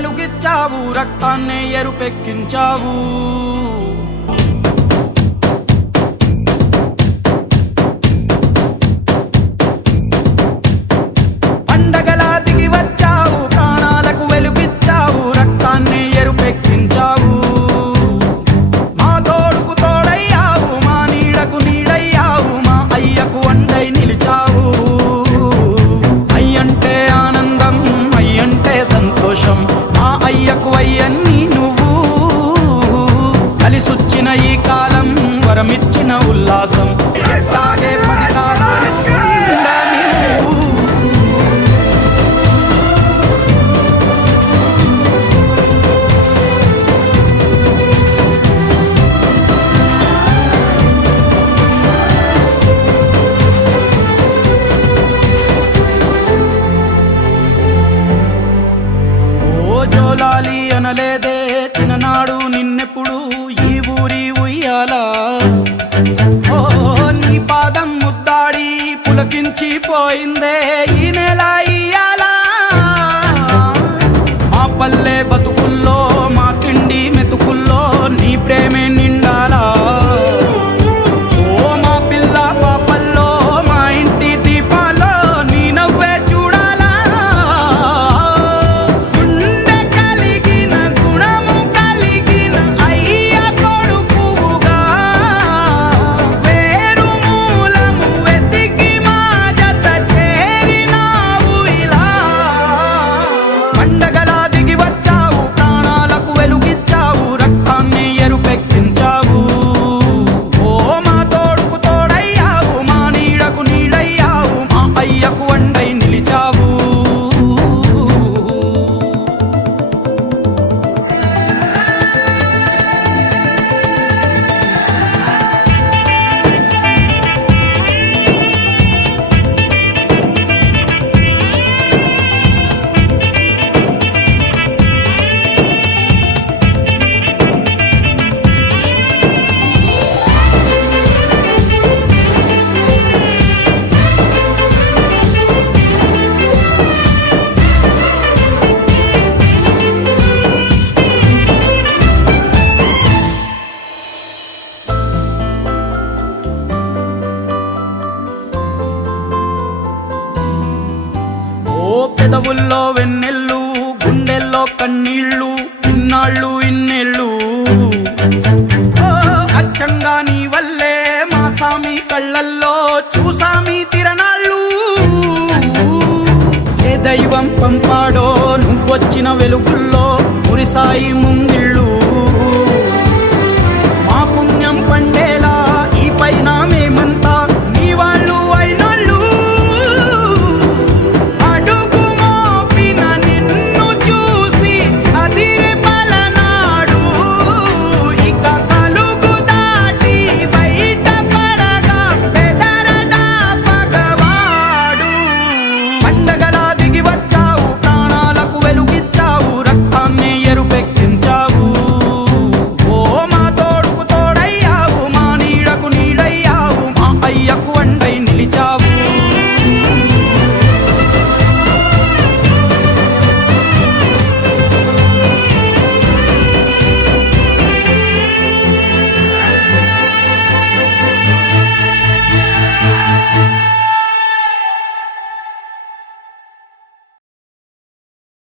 వెలుగిచ్చావు, రక్తాన్నే ఎరుపెక్కించావు. పండగలా దిగి వచ్చావు, ప్రాణాలకు వెలుగిచ్చావు, రక్తాన్నే ఎరుపెక్కించావు. మా తోడుకు తోడయ్యావు, మా నీడకు నీడయ్యావు, మా అయ్యకు అండై నిలిచావు. అయ్యంటే ఆనందం, అయ్యంటే సంతోషం, మా అయ్యకు అయ్యన్ని నువ్వు. కలిసొచ్చిన ఈ కాలం వరమిచ్చిన ఉల్లాసం, ఎట్లాగే 10 కాలాలు ఉండని నువ్వు. జోలాలి అనలేదే చిన్ననాడు నిన్నెప్పుడు ఈ ఊరి ఉయ్యాలా. ఓ నీ పాదం ముద్దాడి పులకించిపోయిందే ఈ నెల ఇయ్యాలా. మా పల్లె బతుకుల్లో, మా తిండి మెతుకుల్లో నీ ప్రేమే నిండాలా. ఓ మా పిల్ల పాపల్లో, మా ఇంటి దీపాల్లో నీ నవ్వే చూడాలా. గుండె కలిగిన గుణము కలిగిన అయ్య కొడుకుగా, వేరు మూలము వెతికి మా జత చేరినావు ఇలా. పండగలా దిగి వచ్చావు, ప్రాణాలకు వెలుగిచ్చావు, రక్తాన్ని ఎరుపెక్కించావు. ఓ మా తోడుకు తోడయ్యావు, మా నీడకు నీడయ్యావు, మా అయ్యకు అండై నిలిచావు. ఓ పెదవుల్లో వెన్నెల్లు, గుండెల్లో కన్నీళ్ళు, ఇన్నాళ్ళు ఇన్నేళ్ళు. ఓ అచ్చంగా నీ వల్లే మా సామి కళ్ళల్లో చూసామి తిరణాళ్ళు. ఏ దైవం పంపాడో నువ్వొచ్చిన వెలుగుల్లో మురిసాయి ముంగిళ్ళు.